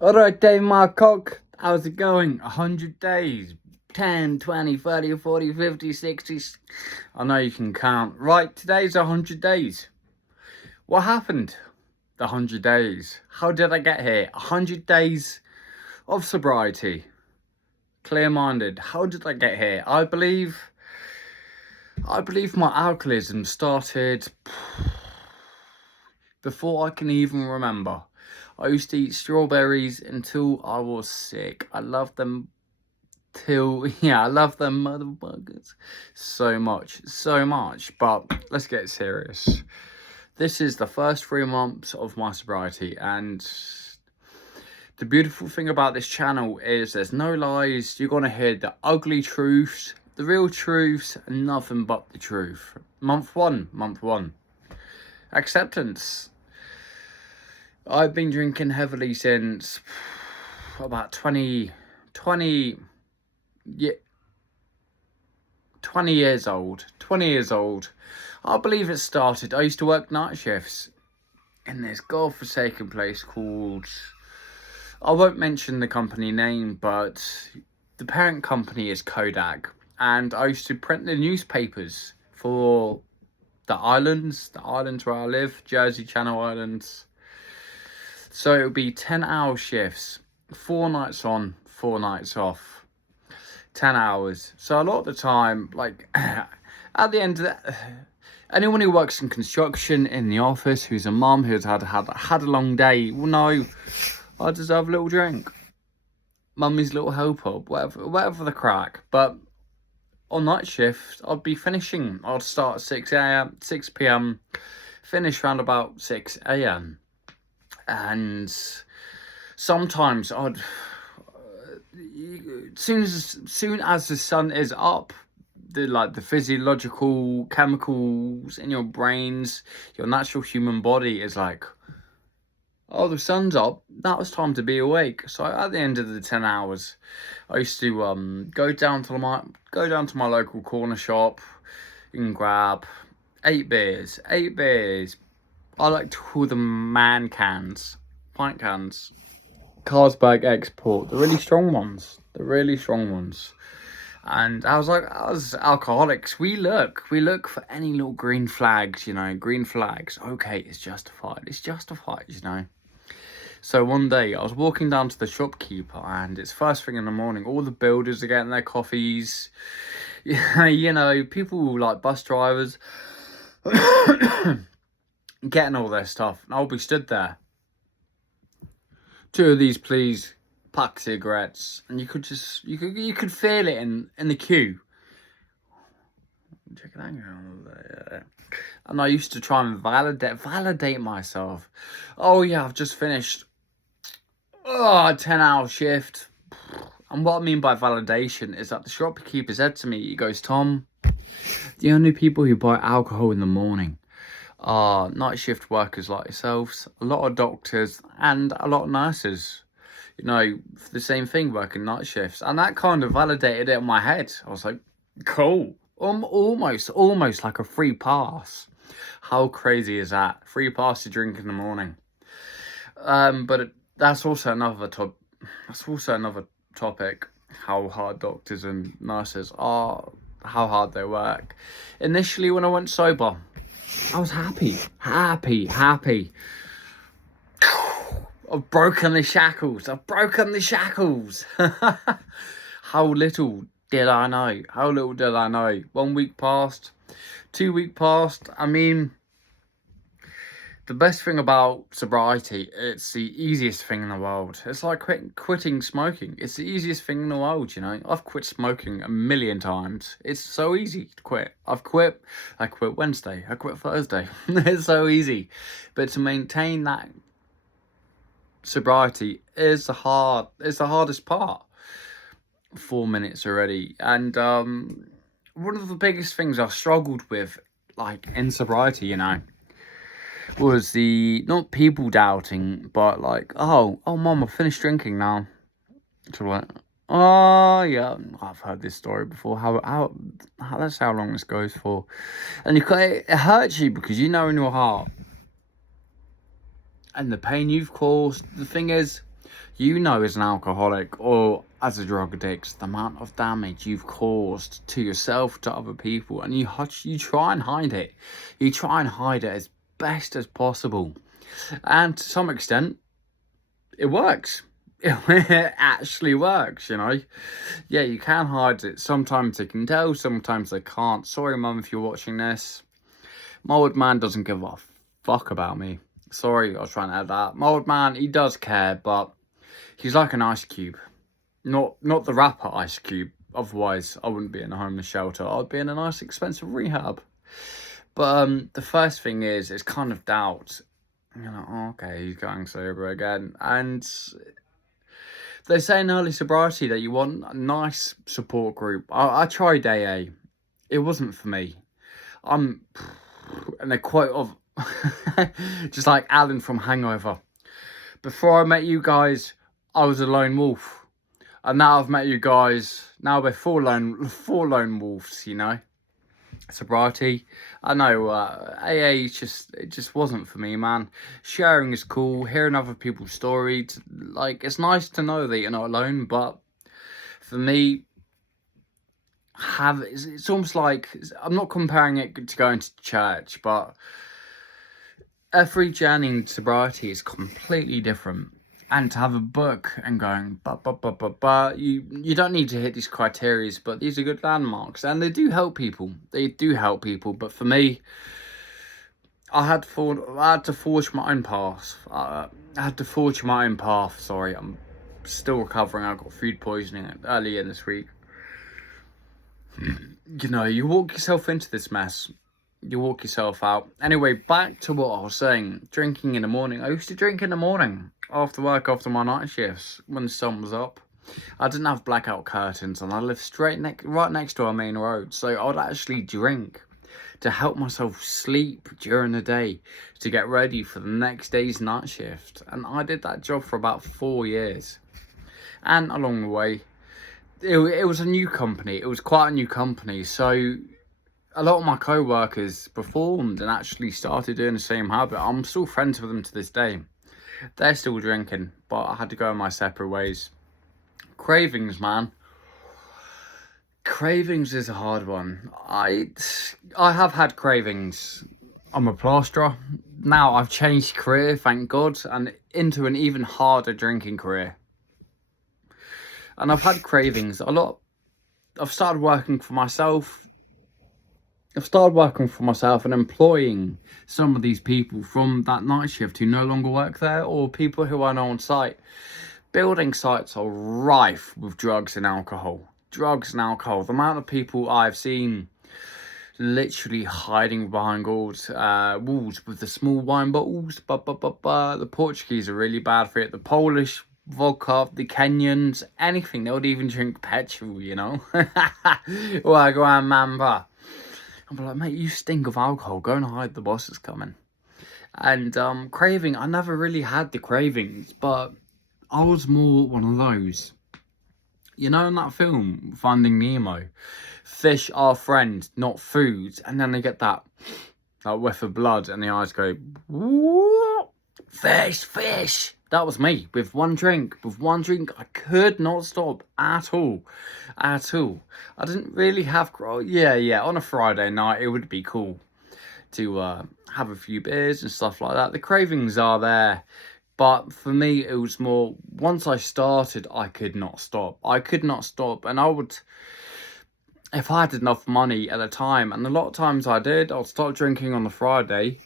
Alright, Dave Marcock, how's it going? 100 days, 10, 20, 30, 40, 50, 60. I know you can count. Right, today's 100 days. What happened? The 100 days. How did I get here? 100 days of sobriety. Clear-minded. How did I get here? I believe my alcoholism started before I can even remember. I used to eat strawberries until I was sick. I love them I love them motherfuckers so much. But let's get serious. This is the first 3 months of my sobriety, and the beautiful thing about this channel is there's no lies. You're gonna hear the ugly truths, the real truths, and nothing but the truth. Month one. Acceptance. I've been drinking heavily since about 20 years old. 20 years old. I believe it started. I used to work night shifts in this godforsaken place called, I won't mention the company name, but the parent company is Kodak. And I used to print the newspapers for the islands where I live, Jersey, Channel Islands. So it would be 10-hour shifts, 4 nights on, 4 nights off, 10 hours. So a lot of the time, like, at the end of that, anyone who works in construction in the office, who's a mum, who's had a long day, will know I deserve a little drink. Mummy's little helper, whatever the crack. But on night shift, I'd be finishing. I'd start at 6 p.m, finish around about 6 a.m. And sometimes I'd, soon as the sun is up, the physiological chemicals in your brains, your natural human body is like, oh, the sun's up, now it's time to be awake. So at the end of the 10 hours, I used to go down to my local corner shop and grab 8 beers. I like to call them man cans, pint cans. Carlsberg Export, the really strong ones. And I was like, as alcoholics, we look for any little green flags, green flags. Okay, it's justified, So one day I was walking down to the shopkeeper, and it's first thing in the morning. All the builders are getting their coffees. People like bus drivers getting all their stuff, and I'll be stood there. 2 of these, please. Pack cigarettes, and you could feel it in the queue. Check it out. And I used to try and validate myself. Oh yeah, I've just finished a 10-hour shift. And what I mean by validation is that the shopkeeper said to me, he goes, Tom, the only people who buy alcohol in the morning are night shift workers like yourselves, a lot of doctors, and a lot of nurses. For the same thing, working night shifts. And that kind of validated it in my head. I was like, cool. Almost like a free pass. How crazy is that? Free pass to drink in the morning. But that's also another topic. How hard doctors and nurses are. How hard they work. Initially, when I went sober, I was happy. I've broken the shackles. How little did I know? 1 week passed, 2 weeks passed. I mean, the best thing about sobriety, it's the easiest thing in the world. It's like quitting smoking. It's the easiest thing in the world, I've quit smoking a million times. It's so easy to quit. I quit Wednesday. I quit Thursday. It's so easy. But to maintain that sobriety is the hardest part. 4 minutes already. And one of the biggest things I've struggled with, like, in sobriety, was the not people doubting, but like, oh mom, I finished drinking now. So like, oh yeah, I've heard this story before. How that's how long this goes for. And it hurts you because in your heart, and the pain you've caused. The thing is, You know, as an alcoholic or as a drug addict, the amount of damage you've caused to yourself, to other people, and you try and hide it. You try and hide it as best as possible. And to some extent, it works. It actually works, you know. Yeah, you can hide it. Sometimes they can tell, sometimes they can't. Sorry, Mum, if you're watching this. My old man doesn't give a fuck about me. Sorry, I was trying to add that. My old man, he does care, but he's like an ice cube. Not the rapper Ice Cube. Otherwise, I wouldn't be in a homeless shelter. I'd be in a nice, expensive rehab. But the first thing is, it's kind of doubt. You're like, oh, okay, he's going sober again. And they say in early sobriety that you want a nice support group. I tried AA. It wasn't for me. And a quote of, just like Alan from Hangover. Before I met you guys, I was a lone wolf. And now I've met you guys, now we're four lone wolves, you know. Sobriety, I know, AA it just wasn't for me, man. Sharing is cool, hearing other people's stories, like, it's nice to know that you're not alone, but for me, it's almost like, I'm not comparing it to going to church, but every journey in sobriety is completely different. And to have a book and going, you don't need to hit these criteria, but these are good landmarks. And they do help people. They do help people. But for me, I had to forge my own path. Sorry, I'm still recovering. I got food poisoning earlier this week. You know, you walk yourself into this mess. You walk yourself out. Anyway, back to what I was saying. Drinking in the morning. I used to drink in the morning after work, after my night shifts, when the sun was up. I didn't have blackout curtains, and I lived right next to our main road. So I would actually drink to help myself sleep during the day, to get ready for the next day's night shift. And I did that job for about 4 years. And along the way, it was a new company. It was quite a new company. So a lot of my co-workers performed and actually started doing the same habit. I'm still friends with them to this day. They're still drinking, but I had to go my separate ways. Cravings, man. Cravings is a hard one. I have had cravings. I'm a plasterer. Now I've changed career, thank God, and into an even harder drinking career. And I've had cravings a lot. I've started working for myself and employing some of these people from that night shift who no longer work there, or people who I know on site. Building sites are rife with drugs and alcohol. The amount of people I've seen literally hiding behind walls with the small wine bottles. The Portuguese are really bad for it. The Polish vodka, the Kenyans, anything. They would even drink petrol, you know. Wagwan Mamba. I'm like, mate, you stink of alcohol. Go and hide, the boss is coming. And craving, I never really had the cravings, but I was more one of those. You know, in that film, Finding Nemo, fish are friends, not food. And then they get that whiff of blood, and the eyes go, whoa, fish. That was me. With one drink, I could not stop at all. I didn't really have, yeah, on a Friday night, it would be cool to have a few beers and stuff like that. The cravings are there. But for me, it was more, once I started, I could not stop. And I would, if I had enough money at a time, and a lot of times I did, I'd start drinking on the Friday.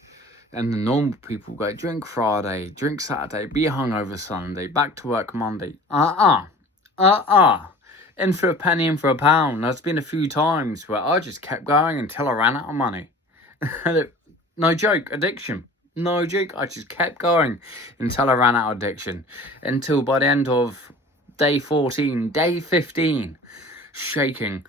And the normal people go, drink Friday, drink Saturday, be hungover Sunday, back to work Monday. In for a penny, in for a pound. There's been a few times where I just kept going until I ran out of money. No joke, addiction. No joke, I just kept going until I ran out of addiction. Until by the end of day 14, day 15, shaking,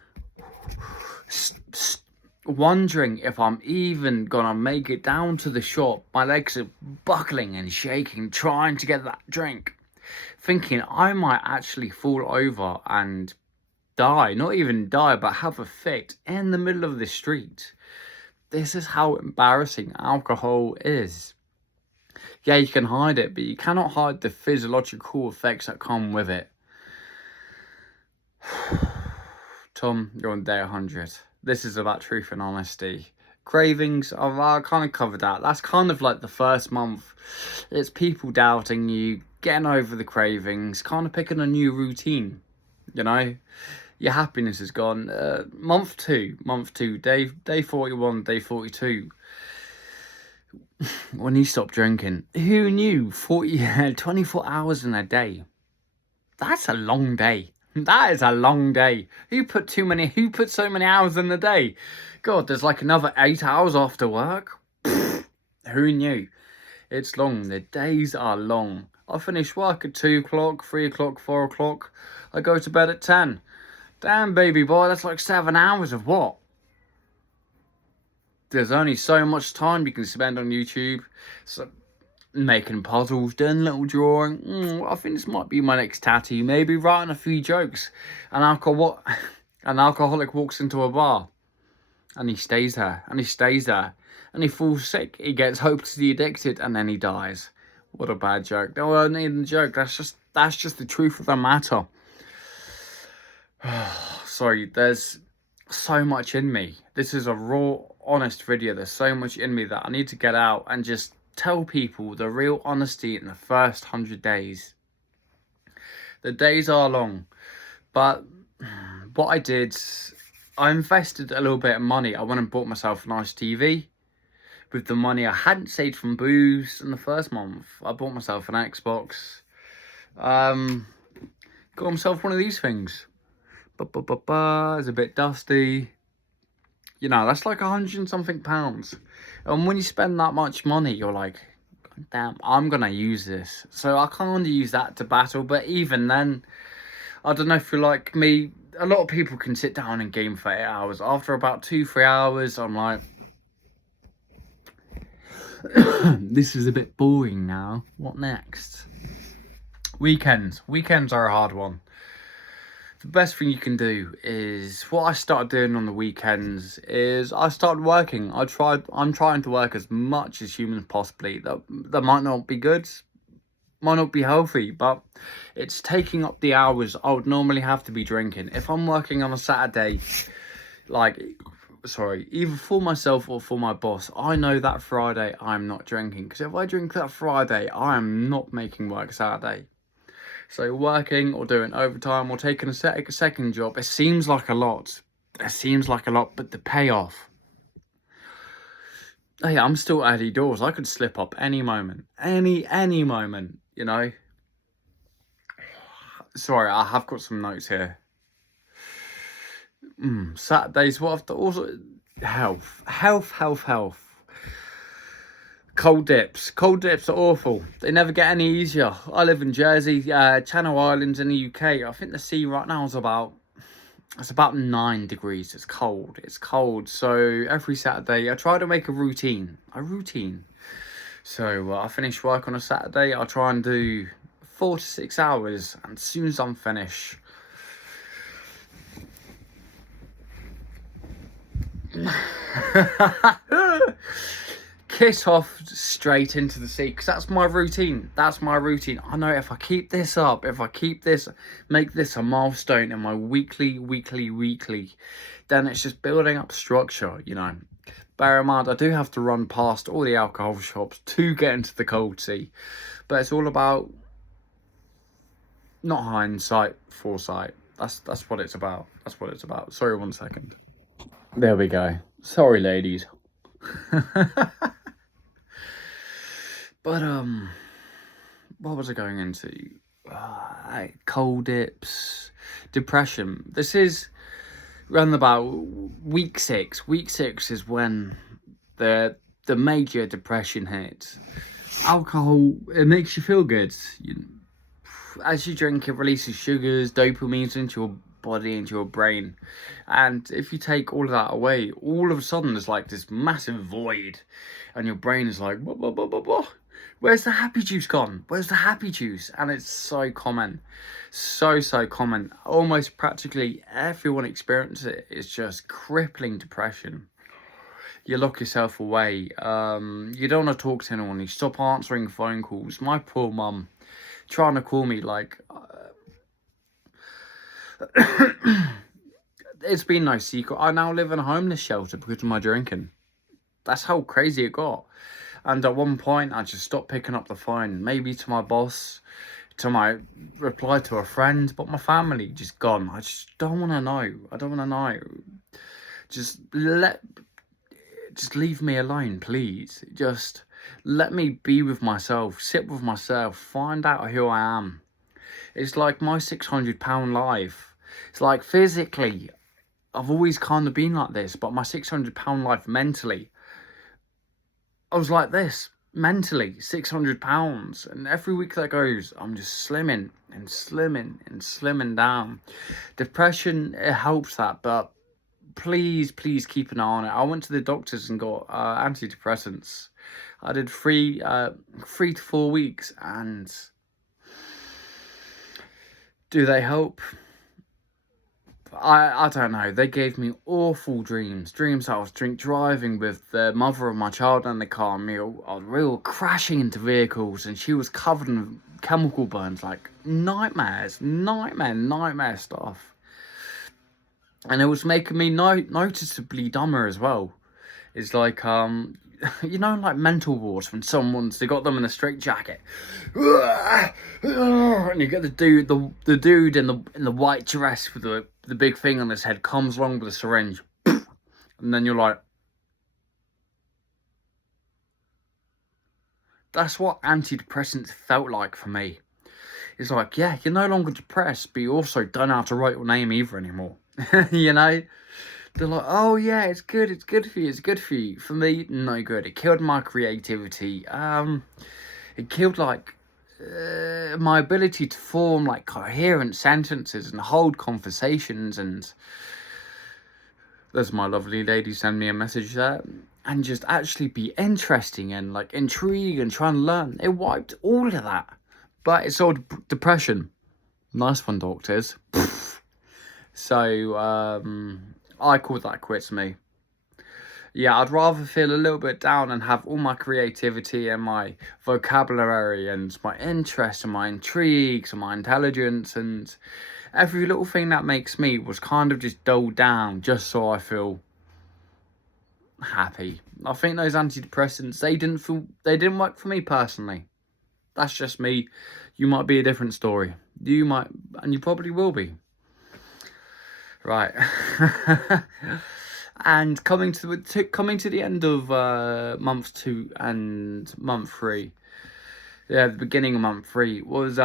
wondering if I'm even gonna make it down to the shop. My legs are buckling and shaking, trying to get that drink, thinking I might actually fall over and die. Not even die, but have a fit in the middle of the street. This is how embarrassing alcohol is. Yeah, you can hide it, but you cannot hide the physiological effects that come with it. Tom, you're on day 100. This is about truth and honesty. Cravings, I kind of covered that. That's kind of like the first month. It's people doubting you, getting over the cravings, kind of picking a new routine. You know, your happiness is gone. Month two, day 41, day 42. When you stop drinking, who knew 24 hours in a day? That's a long day. That is a long day. Who put so many hours in the day? God, there's like another 8 hours after work. Who knew? It's long. The days are long. I finish work at 2 o'clock, 3 o'clock, 4 o'clock. I go to bed at 10. Damn, baby boy, that's like 7 hours of what? There's only so much time you can spend on YouTube. So, making puzzles, doing a little drawing. I think this might be my next tattoo. Maybe writing a few jokes. An alcoholic walks into a bar, and he stays there, and he stays there, and he falls sick. He gets hopelessly addicted, and then he dies. What a bad joke. No, I need a joke. That's just the truth of the matter. Sorry, there's so much in me. This is a raw, honest video. There's so much in me that I need to get out and just tell people the real honesty in the first 100 days. The days are long, but what I did, I invested a little bit of money. I went and bought myself a nice TV with the money I hadn't saved from booze in the first month. I bought myself an Xbox, got myself one of these things. It's a bit dusty. You know, that's like 100 and something pounds. And when you spend that much money, you're like, damn, I'm going to use this. So I can't use that to battle. But even then, I don't know if you're like me. A lot of people can sit down and game for 8 hours. After about 2-3 hours, I'm like, this is a bit boring now. What next? Weekends are a hard one. The best thing you can do is, what I started doing on the weekends is I started working. I'm trying to work as much as humanly possibly. That might not be good, might not be healthy, but it's taking up the hours I would normally have to be drinking. If I'm working on a Saturday, either for myself or for my boss, I know that Friday I'm not drinking. Because if I drink that Friday, I am not making work Saturday. So working or doing overtime or taking a second job, it seems like a lot. But the payoff. Hey, I'm still early doors. I could slip up any moment. Any moment, you know. Sorry, I have got some notes here. Saturdays, what I've also... Health. Cold dips are awful. They never get any easier. I live in Jersey, Channel Islands in the UK. I think the sea right now is about 9 degrees. It's cold. So every Saturday I try to make a routine. So I finish work on a Saturday. I try and do 4 to 6 hours, and as soon as I'm finished, kiss off straight into the sea, because that's my routine. I know if I keep this up, make this a milestone in my weekly, then it's just building up structure, you know. Bear in mind, I do have to run past all the alcohol shops to get into the cold sea, but it's all about not hindsight, foresight. That's what it's about. Sorry, 1 second. There we go. Sorry, ladies. But what was I going into? Cold dips, depression. This is around about week 6. Week 6 is when the major depression hits. Alcohol, it makes you feel good. As you drink, it releases sugars, dopamine into your body, into your brain, and if you take all of that away, all of a sudden there's like this massive void, and your brain is like, blah. Where's the happy juice gone? And it's so common, so common. Almost practically everyone experiences it. It's just crippling depression. you lock yourself away. You don't want to talk to anyone. You stop answering phone calls. My poor mum trying to call me, like, it's been no secret. I now live in a homeless shelter because of my drinking. That's how crazy it got. And at one point, I just stopped picking up the phone. Maybe to my boss, to my reply to a friend, but my family just gone. I just don't want to know. I don't want to know. Just leave me alone, please. Just let me be with myself, sit with myself, find out who I am. It's like my £600 life. It's like physically, I've always kind of been like this, but my £600 life mentally, I was like this. Mentally, £600. And every week that goes, I'm just slimming and slimming and slimming down. Depression, it helps that, but please keep an eye on it. I went to the doctors and got antidepressants. I did 3 to 4 weeks, and do they help? I don't know. They gave me awful dreams that I was driving with the mother of my child in the car, and we were crashing into vehicles, and she was covered in chemical burns, like nightmare stuff. And it was making me noticeably dumber as well. It's like, you know, like mental wars when they got them in a straitjacket, and you get the dude in the white dress with the big thing on his head comes along with a syringe, and then you're like, that's what antidepressants felt like for me. It's like, yeah, you're no longer depressed, but you also don't know how to write your name either anymore. You know? They're like, oh yeah, it's good for you. For me, no good. It killed my creativity. It killed, like, my ability to form, like, coherent sentences and hold conversations. And there's my lovely lady send me a message there. And just actually be interesting and, like, intrigue and try and learn. It wiped all of that. But it's all depression. Nice one, doctors. So, I call that quits me. Yeah, I'd rather feel a little bit down and have all my creativity and my vocabulary and my interests and my intrigues and my intelligence and every little thing that makes me was kind of just dulled down just so I feel happy. I think those antidepressants, they didn't work for me personally. That's just me. You might be a different story. You might, and you probably will be. Right. And coming to the end of month 2 and month 3, yeah, the beginning of month 3 was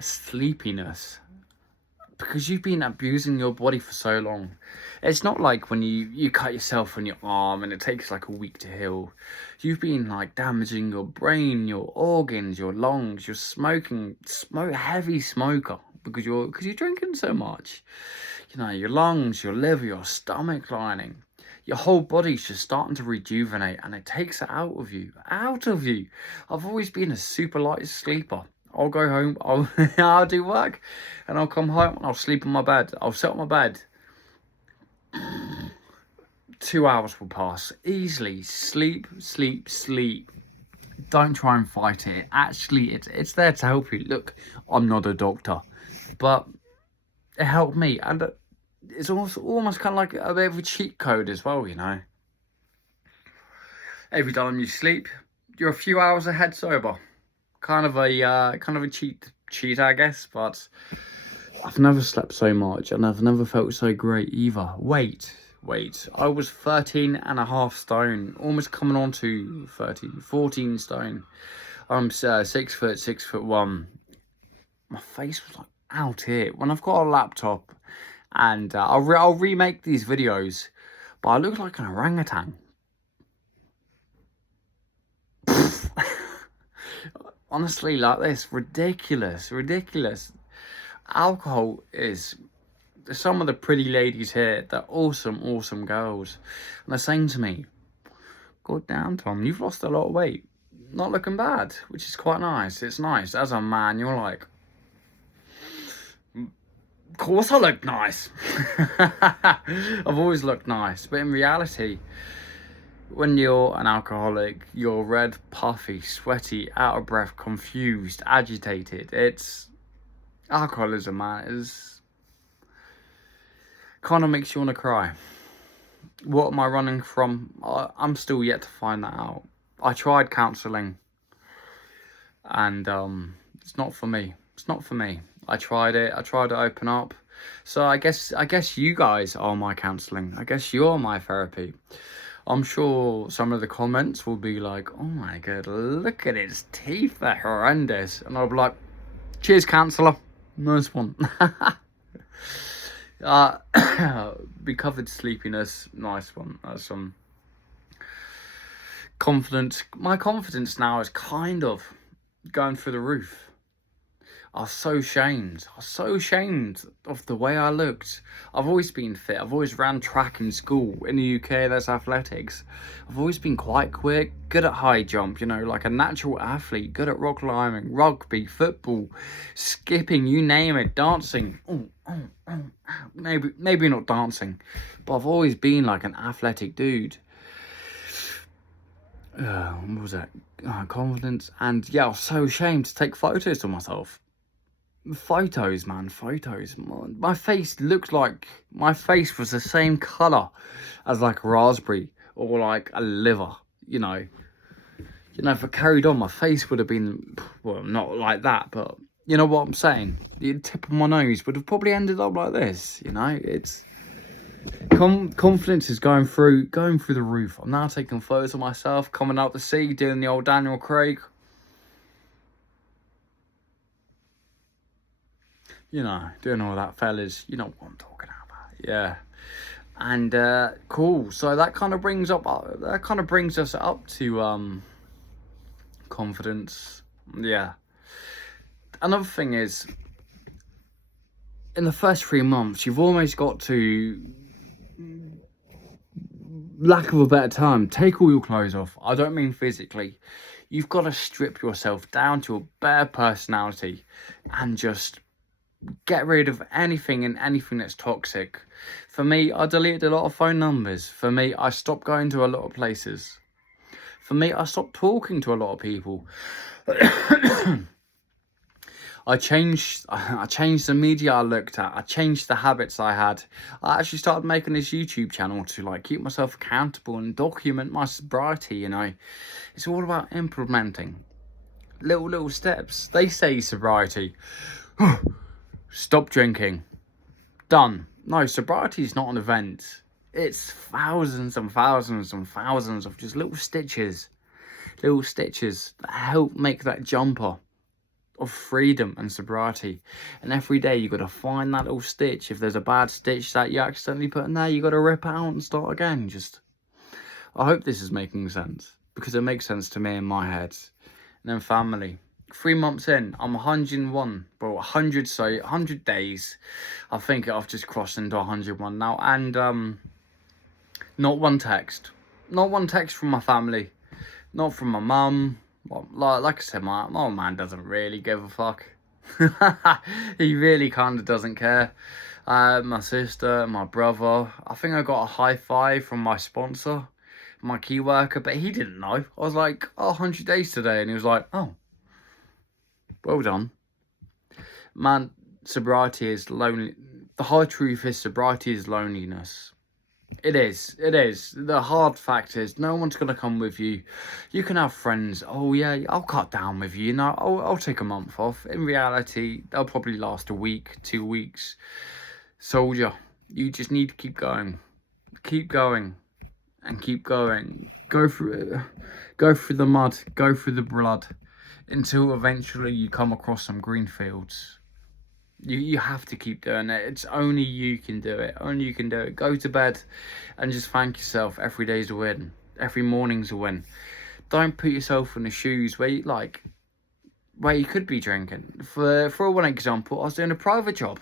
sleepiness, because you've been abusing your body for so long. It's not like when you cut yourself on your arm and it takes like a week to heal. You've been like damaging your brain, your organs, your lungs. You're heavy smoker because you're drinking so much. You know, your lungs, your liver, your stomach lining, your whole body's just starting to rejuvenate, and it takes it out of you. I've always been a super light sleeper. I'll go home, I'll do work, and I'll come home and I'll sleep in my bed. I'll sit on my bed. 2 hours will pass easily. Sleep. Don't try and fight it. Actually, it's there to help you. Look, I'm not a doctor, but it helped me, and it's almost kind of like a bit of a cheat code as well, you know. Every time you sleep, you're a few hours ahead sober. Kind of a cheat, I guess. But I've never slept so much, and I've never felt so great either. Wait. I was 13.5 stone, almost coming on to 14 stone. I'm 6 foot, 6'1". My face was like out here. When I've got a laptop, and I'll remake these videos, but I look like an orangutan. Honestly, like this, ridiculous. Alcohol is, some of the pretty ladies here, they're awesome girls, and they're saying to me, God damn, Tom, you've lost a lot of weight, not looking bad, which is quite nice. It's nice as a man. You're like, Of course I look nice. I've always looked nice, but in reality, when you're an alcoholic, you're red, puffy, sweaty, out of breath, confused, agitated. It's alcoholism, man. It's kind of makes you want to cry. What am I running from? I'm still yet to find that out. I tried counselling, and it's not for me. It's not for me. I tried it. I tried to open up. So I guess you guys are my counselling. I guess you're my therapy. I'm sure some of the comments will be like, "Oh my god, look at his teeth, they're horrendous," and I'll be like, "Cheers, counsellor, nice one." Recovered sleepiness, nice one. That's some confidence. My confidence now is kind of going through the roof. I was so ashamed. I was so ashamed of the way I looked. I've always been fit. I've always ran track in school. In the UK, that's athletics. I've always been quite quick, good at high jump, you know, like a natural athlete, good at rock climbing, rugby, football, skipping, you name it, dancing. Maybe not dancing, but I've always been like an athletic dude. What was that? Confidence. And yeah, I was so ashamed to take photos of myself. Photos, man, photos. My face looked like my face was the same colour as like a raspberry or like a liver, you know. If I carried on, my face would have been, well, not like that, but you know what I'm saying. The tip of my nose would have probably ended up like this, you know. It's confidence is going through the roof. I'm now taking photos of myself coming out the sea, doing the old Daniel Craig. You know, doing all that, fellas. You know what I'm talking about. Yeah. And cool. So that kind of brings us up to confidence. Yeah. Another thing is, in the first 3 months, you've almost got to, lack of a better term, take all your clothes off. I don't mean physically. You've got to strip yourself down to a bare personality and just get rid of anything that's toxic. For me, I deleted a lot of phone numbers. For me, I stopped going to a lot of places. For me, I stopped talking to a lot of people. I changed the media I looked at. I changed the habits I had. I actually started making this YouTube channel to like keep myself accountable and document my sobriety, you know. It's all about implementing little steps. They say sobriety. Stop drinking. Done. No, sobriety is not an event. It's thousands and thousands and thousands of just little stitches that help make that jumper of freedom and sobriety. And every day you got to find that little stitch. If there's a bad stitch that you accidentally put in there, you got to rip out and start again. I hope this is making sense, because it makes sense to me in my head. And then family. 3 months in, I'm 101, well, 100 days. I think I've just crossed into 101 now, and not one text from my family, not from my mum. Well, like I said, my man doesn't really give a fuck. He really kind of doesn't care. My sister, my brother, I think I got a high five from my sponsor, my key worker, but he didn't know. I was like, 100 days today, and he was like, oh, well done. Man, sobriety is lonely. The hard truth is sobriety is loneliness. It is. The hard fact is no one's going to come with you. You can have friends. Oh yeah, I'll cut down with you. I'll take a month off. In reality, they'll probably last a week, 2 weeks. Soldier, you just need to keep going. Keep going. And keep going. Go through the mud. Go through the blood. Until eventually you come across some green fields. You have to keep doing it. It's only you can do it. Only you can do it. Go to bed and just thank yourself. Every day's a win. Every morning's a win. Don't put yourself in the shoes where you could be drinking. For one example, I was doing a private job.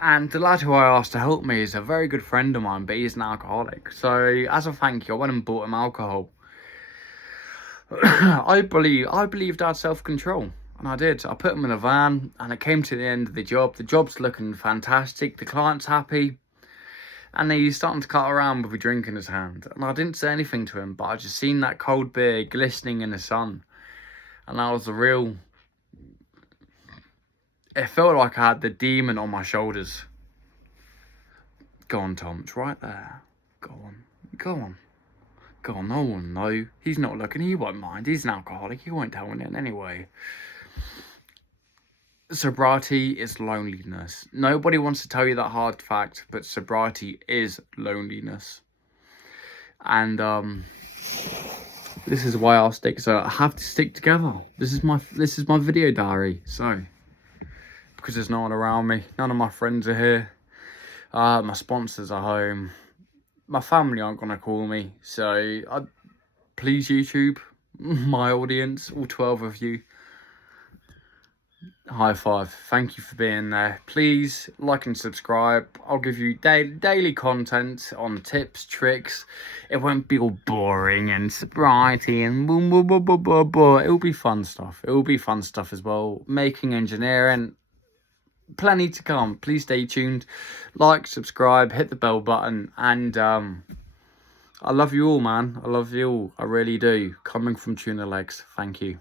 And the lad who I asked to help me is a very good friend of mine, but he's an alcoholic. So as a thank you, I went and bought him alcohol. I believed I had self-control. And I did. I put them in a van, and it came to the end of the job. The job's looking fantastic. The client's happy. And he's starting to cut around with a drink in his hand. And I didn't say anything to him, but I just seen that cold beer glistening in the sun. And that was the real... It felt like I had the demon on my shoulders. Go on, Tom. It's right there. Go on. Go on. Go on. No one will know. He's not looking. He won't mind. He's an alcoholic. He won't tell anyone anyway. Sobriety is loneliness. Nobody wants to tell you that hard fact, but sobriety is loneliness. And this is why I have to stick together. This is my video diary. So because there's no one around me, none of my friends are here. My sponsors are home. My family aren't gonna call me. So please, YouTube, my audience, all 12 of you. High five. Thank you for being there. Please like and subscribe. I'll give you daily content on tips, tricks. It won't be all boring and sobriety and boom, boom, boom, boom, boom, boom. It'll be fun stuff. It will be fun stuff as well. Making, engineering, plenty to come. Please stay tuned. Like, subscribe, hit the bell button, and I love you all, man. I love you all. I really do. Coming from Tuna Legs. Thank you.